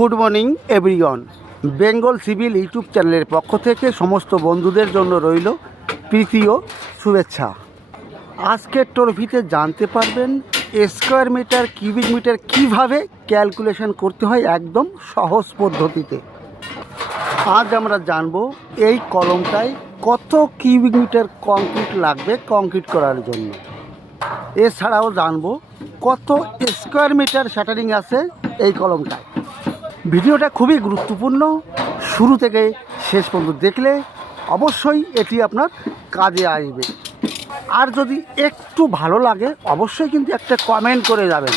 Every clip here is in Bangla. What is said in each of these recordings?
Good morning everyone. Bengal civil YouTube চ্যানেলের পক্ষ থেকে সমস্ত বন্ধুদের জন্য রইল প্রীতি ও শুভেচ্ছা। আজকের টপিকে জানতে পারবেন স্কোয়ার মিটার কিউবিক মিটার কীভাবে ক্যালকুলেশন করতে হয় একদম সহজ পদ্ধতিতে। আজ আমরা জানব এই কলমটায় কত কিউবিক মিটার কংক্রিট লাগবে কংক্রিট করার জন্য। এছাড়াও জানব কত স্কোয়ার মিটার শাটারিং আছে এই কলমটায়। ভিডিওটা খুবই গুরুত্বপূর্ণ, শুরু থেকে শেষ পর্যন্ত দেখলে অবশ্যই এটি আপনার কাজে আসবে। আর যদি একটু ভালো লাগে অবশ্যই কিন্তু একটা কমেন্ট করে যাবেন।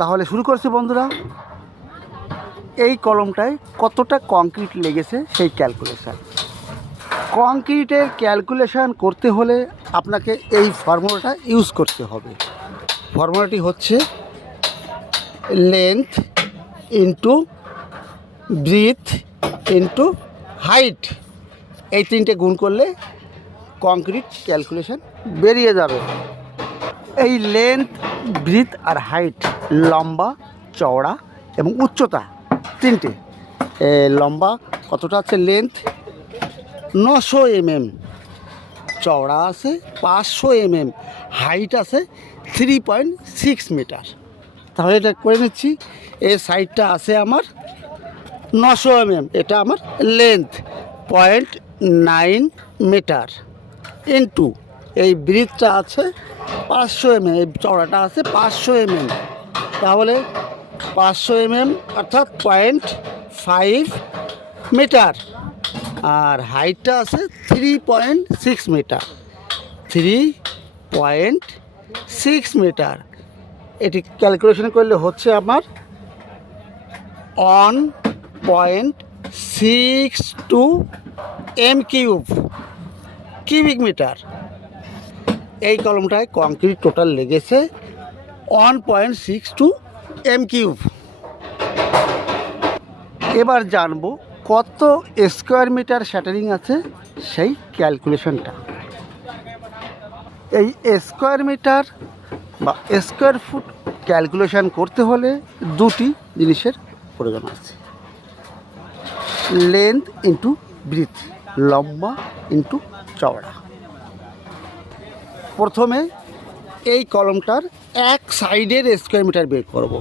তাহলে শুরু করছি বন্ধুরা। এই কলমটায় কতটা কংক্রিট লেগেছে সেই ক্যালকুলেশান। কংক্রিটের ক্যালকুলেশান করতে হলে আপনাকে এই ফর্মুলাটা ইউজ করতে হবে। ফর্মুলাটি হচ্ছে length into breadth into height. এই তিনটে গুণ করলে কংক্রিট ক্যালকুলেশন বেরিয়ে যাবে। এই লেন্থ, ব্রিথ আর হাইট, লম্বা, চওড়া এবং উচ্চতা তিনটে। লম্বা কতটা আছে, লেন্থ 900 mm, চওড়া আছে 500 mm, হাইট আছে 3.6 মিটার। তাহলে এটা করে নিচ্ছি। এই সাইডটা আছে আমার 900 mm, এটা আমার লেন্থ 0.9 মিটার, ইন্টু এই ব্রিথটা আছে 500 mm, এই চওড়াটা আছে 500 mm, তাহলে 500 mm অর্থাৎ 0.5 মিটার। আর হাইটটা আছে 3.6 মিটার, 3.6 মিটার। এটি ক্যালকুলেশন করলে হচ্ছে আমার 1.62 m কিউবিক মিটার। এই কলমটায় কংক্রিট টোটাল লেগেছে 1.62 m কিউব। এবার জানবো কত স্কোয়ার মিটার শ্যাটারিং আছে সেই ক্যালকুলেশনটা। এই স্কোয়ার মিটার বা স্কোয়ার ফুট ক্যালকুলেশন করতে হলে দুটি জিনিসের প্রয়োজন আছে, লেন্থ ইন্টু ব্রিথ, লম্বা ইন্টু চওড়া। প্রথমে এই কলমটার এক সাইডের স্কোয়ার মিটার বের করব।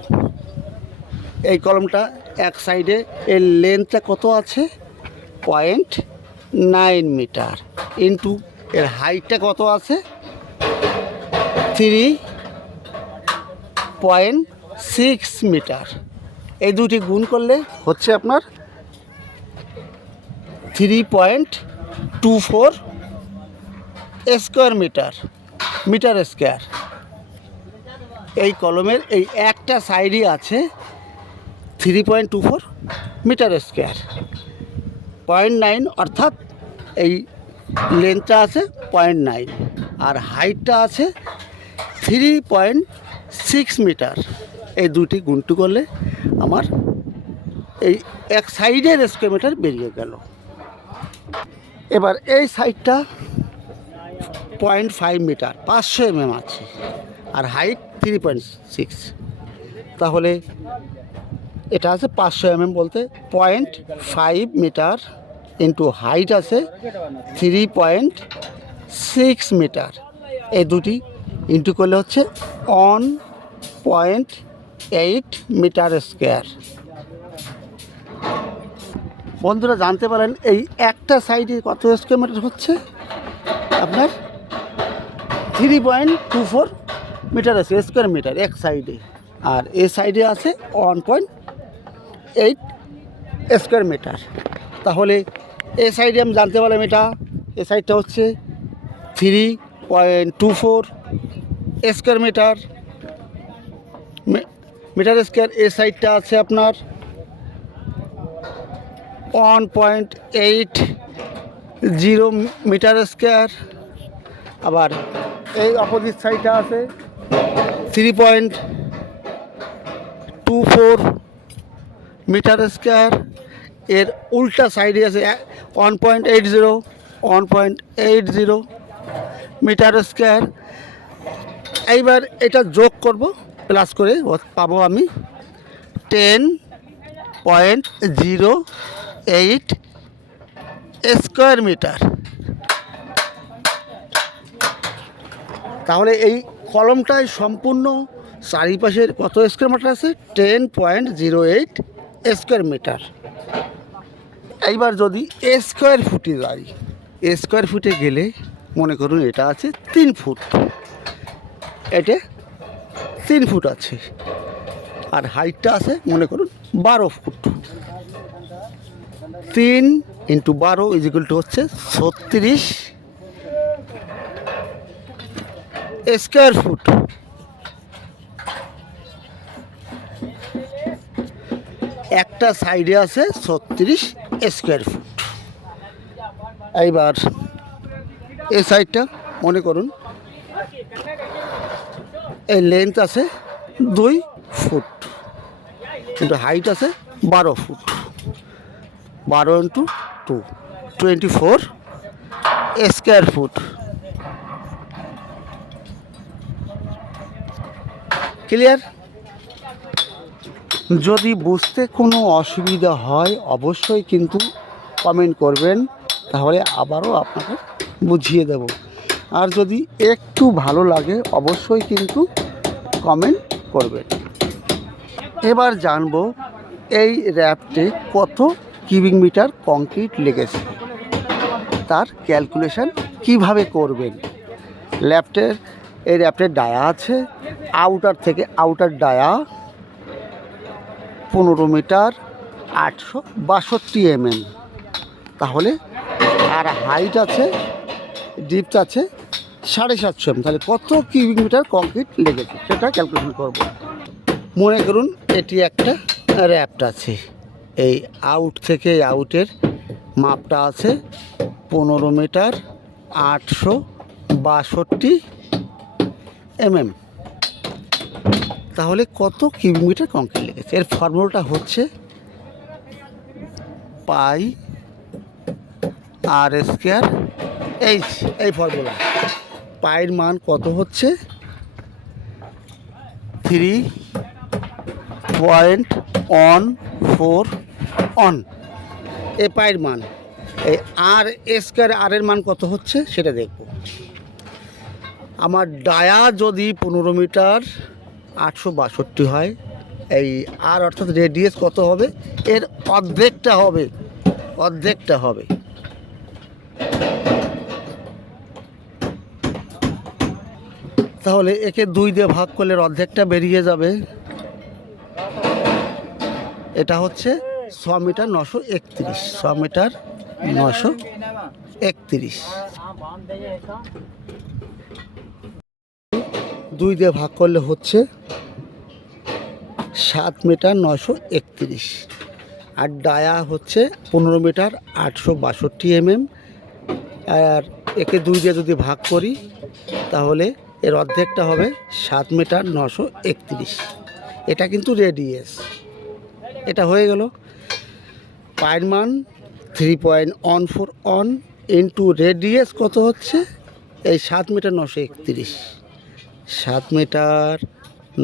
এই কলমটা এক সাইডে এর লেন্থটা কত আছে 0.9 মিটার, ইন্টু এর হাইটটা কত আছে 3.6 মিটার। এই দুটি গুণ করলে হচ্ছে আপনার 3.24 স্কোয়ার মিটার, মিটার স্কোয়ার। এই কলমের এই একটা সাইডই আছে 3.24 মিটার স্কোয়ার। 0.9 অর্থাৎ এই লেন্থটা আছে 0.9 আর হাইটটা আছে 3.6 মিটার। এই দুটি গুণটু করলে আমার এই এক সাইডের স্কোয়ার মিটার বেরিয়ে গেল। এবার এই সাইডটা 0.5 মিটার, 500 mm আছে, আর হাইট 3.6, তাহলে এটা আছে 500 mm বলতে 0.5 মিটার ইন্টু হাইট আছে 3.6 মিটার। এই দুটি ইন্টু করলে হচ্ছে 1.8 মিটার স্কোয়ার। বন্ধুরা জানতে পারেন এই একটা সাইডে কত স্কোয়ার মিটার হচ্ছে আপনার 3.24 মিটার আছে স্কোয়ার মিটার এক সাইডে, আর এই সাইডে আছে 1.8 স্কোয়ার মিটার। তাহলে এই সাইডে আমি জানতে পারলাম এটা এই সাইডটা হচ্ছে 3.24 স্কোয়ার মিটার, মিটার স্কোয়ার। এই সাইডটা আছে আপনার 1.80 মিটার স্কোয়ার। আবার এই অপোজিট সাইডটা আছে 3.24 মিটার স্কোয়ার। এর উল্টা সাইডে আছে 1.80 মিটার স্কোয়ার। এইবার এটা যোগ করব, প্লাস করে পাবো আমি 10 10.08 স্কোয়ার মিটার। তাহলে এই কলমটায় সম্পূর্ণ চারিপাশের কত স্কোয়ার মিটার আছে? 10.08 স্কোয়ার মিটার। এইবার যদি স্কোয়ার ফুটে যাই, স্কোয়ার ফুটে গেলে মনে করুন এটা আছে 3 ফুট, এটা 3 ফুট আছে, আর হাইটটা আছে মনে করুন 12 ফুট। 3 × 12 = হচ্ছে 36 স্কোয়ার ফুট। একটা সাইডে আছে 36 স্কোয়ার ফুট। এইবার এই সাইডটা মনে করুন এই লেন্থ আছে 2 ফুট, কিন্তু হাইট আছে 12 ফুট। 12 × 2 24 square foot. ক্লিয়ার? যদি বুঝতে কোনো অসুবিধা হয় অবশ্যই কিন্তু কমেন্ট করবেন, তাহলে আবারও আপনাকে বুঝিয়ে দেব। আর যদি একটু ভালো লাগে অবশ্যই কিন্তু কমেন্ট করবেন। এবার জানবো এই র্যাফটে কত কিউবিক মিটার কংক্রিট লেগেছে, তার ক্যালকুলেশন কিভাবে করবেন। এই র্যাফটের ডায়া আছে, আউটার থেকে আউটার ডায়া 15 মিটার 862 mm। তাহলে আর হাইট আছে, ডিপথ আছে 750 mm। তাহলে কত কিউবিক মিটার কংক্রিট লেগেছে সেটা ক্যালকুলেশন করব। মনে করুন এটি একটা র্যাফট আছে, এই আউট থেকে আউটের মাপটা আছে 15 মিটার 862 mm। তাহলে কত কিউবিক মিটার কংক্রিট লেগেছে? এর ফর্মুলাটা হচ্ছে পাই আর স্কোয়ার এইচ। এই ফর্মুলা পাইয়ের মান কত হচ্ছে 3.14 এ পাইয়ের মান। এই আর স্কোয়ার আর এর মান কত হচ্ছে সেটা দেখব। আমার ডায়া যদি 15 মিটার 862 হয়, এই আর অর্থাৎ রেডিয়াস কত হবে? এর অর্ধেকটা হবে। তাহলে একে 2 দিয়ে ভাগ করলে অর্ধেকটা বেরিয়ে যাবে। এটা হচ্ছে 6 মিটার 931। 6 মিটার 931 2 দিয়ে ভাগ করলে হচ্ছে 7 মিটার 931। আর ডায়া হচ্ছে 15 মিটার 862 mm। আর একে 2 দিয়ে যদি ভাগ করি তাহলে এর অর্ধেকটা হবে 7 মিটার 931। এটা কিন্তু রেডিয়াস। এটা হয়ে গেল। পায়ের মান 3.14 ইন্টু রেডিয়াস কত হচ্ছে? এই 7 মিটার 931। 7 মিটার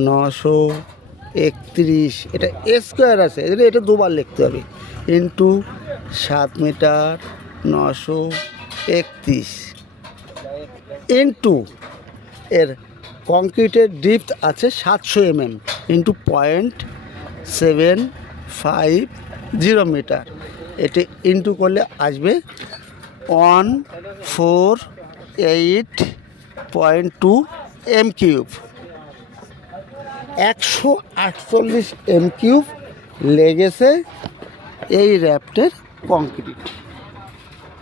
931 এটা স্কোয়ার আছে, এটা দুবার লিখতে হবে, ইন্টু 7 মিটার 931 ইন্টু এর কংক্রিটের ডিপথ আছে 700 mm ইন্টু 0.750 মিটার। এটি ইন্টু করলে আসবে 148.2 m3। 148 m3 লেগেছে এই র্যাফটের কংক্রিট।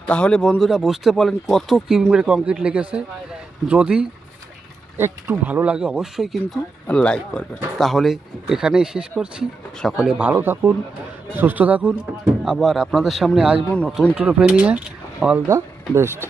তাহলে বন্ধুরা বুঝতে পারলেন কত কিউবিক মিটার কংক্রিট লেগেছে। যদি একটু ভালো লাগে অবশ্যই কিন্তু লাইক করবেন। তাহলে এখানেই শেষ করছি। সকলে ভালো থাকুন, সুস্থ থাকুন। আবার আপনাদের সামনে আসবো নতুন ট্রফি নিয়ে। All the best.